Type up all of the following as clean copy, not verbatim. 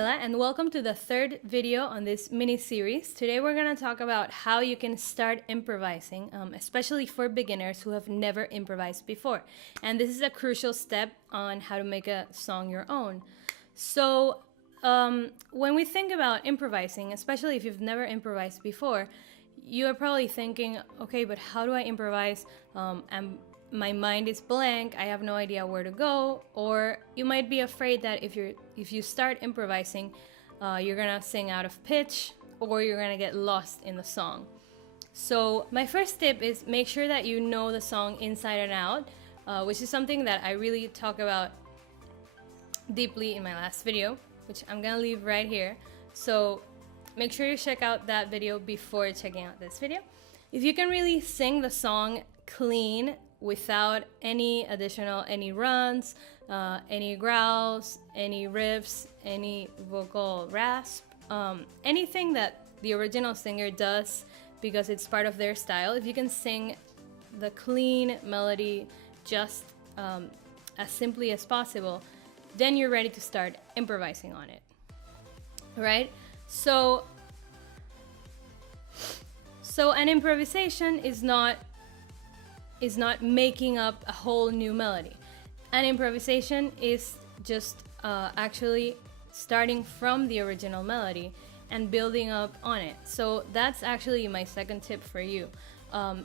Daniela, and welcome to the third video on this mini-series. Today we're going to talk about how you can start improvising, especially for beginners who have never improvised before. And this is a crucial step on how to make a song your own. So when we think about improvising, especially if you've never improvised before, you are probably thinking, okay, but how do I improvise? My mind is blank, I have no idea where to go. Or you might be afraid that if you start improvising, you're gonna sing out of pitch or you're gonna get lost in the song. So my first tip is make sure that you know the song inside and out, which is something that I really talk about deeply in my last video, which I'm gonna leave right here. So make sure you check out that video before checking out this video. If you can really sing the song clean without any runs, any growls, any riffs, any vocal rasp, anything that the original singer does because it's part of their style, if you can sing the clean melody just as simply as possible, then you're ready to start improvising on it, right? So an improvisation is not making up a whole new melody. An improvisation is just actually starting from the original melody and building up on it. So that's actually my second tip for you.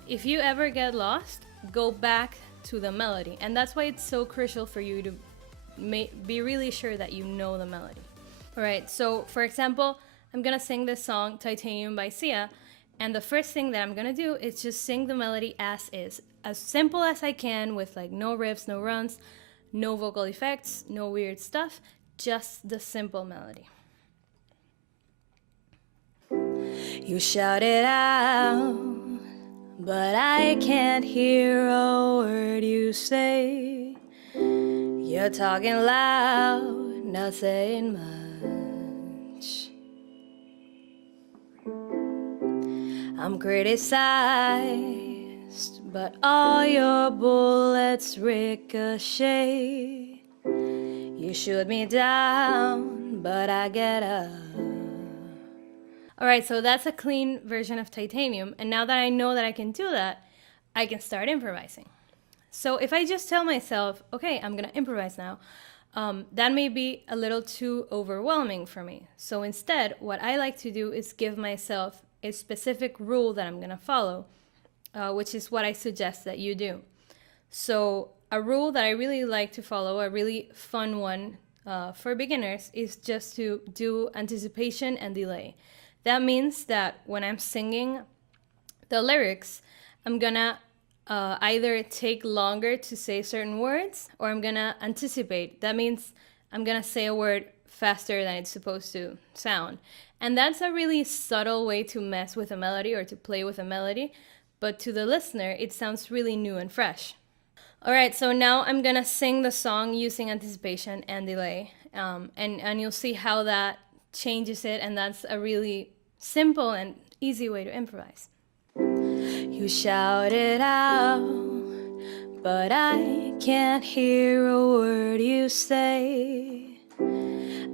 If you ever get lost, go back to the melody. And that's why it's so crucial for you to be really sure that you know the melody. All right, so for example, I'm gonna sing this song, Titanium by Sia, and the first thing that I'm gonna do is just sing the melody as is, as simple as I can, with like no riffs, no runs, no vocal effects, no weird stuff, just the simple melody. You shout it out, but I can't hear a word you say. You're talking loud, not saying much. I'm criticized, but all your bullets ricochet. You shoot me down, but I get up. Alright, so that's a clean version of Titanium, and now that I know that I can do that, I can start improvising. So if I just tell myself, okay, I'm gonna improvise now, that may be a little too overwhelming for me. So instead, what I like to do is give myself a specific rule that I'm gonna follow, which is what I suggest that you do. So a rule that I really like to follow, a really fun one for beginners, is just to do anticipation and delay. That means that when I'm singing the lyrics, I'm gonna either take longer to say certain words, or I'm gonna anticipate. That means I'm gonna say a word faster than it's supposed to sound. And that's a really subtle way to mess with a melody or to play with a melody, but to the listener, it sounds really new and fresh. All right, so now I'm gonna sing the song using anticipation and delay, and you'll see how that changes it, and that's a really simple and easy way to improvise. You shout it out, but I can't hear a word you say.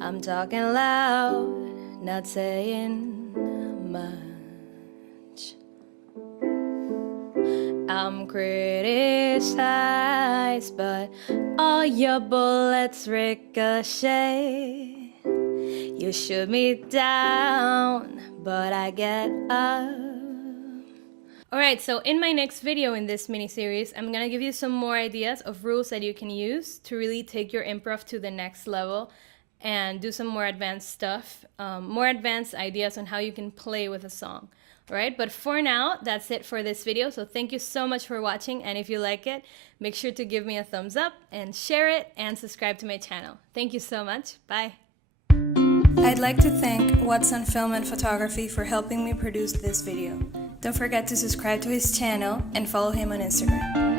I'm talking loud, not saying much. I'm criticized, but all your bullets ricochet. You shoot me down, but I get up. Alright, so in my next video in this mini-series, I'm gonna give you some more ideas of rules that you can use to really take your improv to the next level and do some more advanced stuff, more advanced ideas on how you can play with a song. Alright, but for now, that's it for this video. So thank you so much for watching, and if you like it, make sure to give me a thumbs up and share it and subscribe to my channel. Thank you so much. Bye. I'd like to thank Watson Film and Photography for helping me produce this video. Don't forget to subscribe to his channel and follow him on Instagram.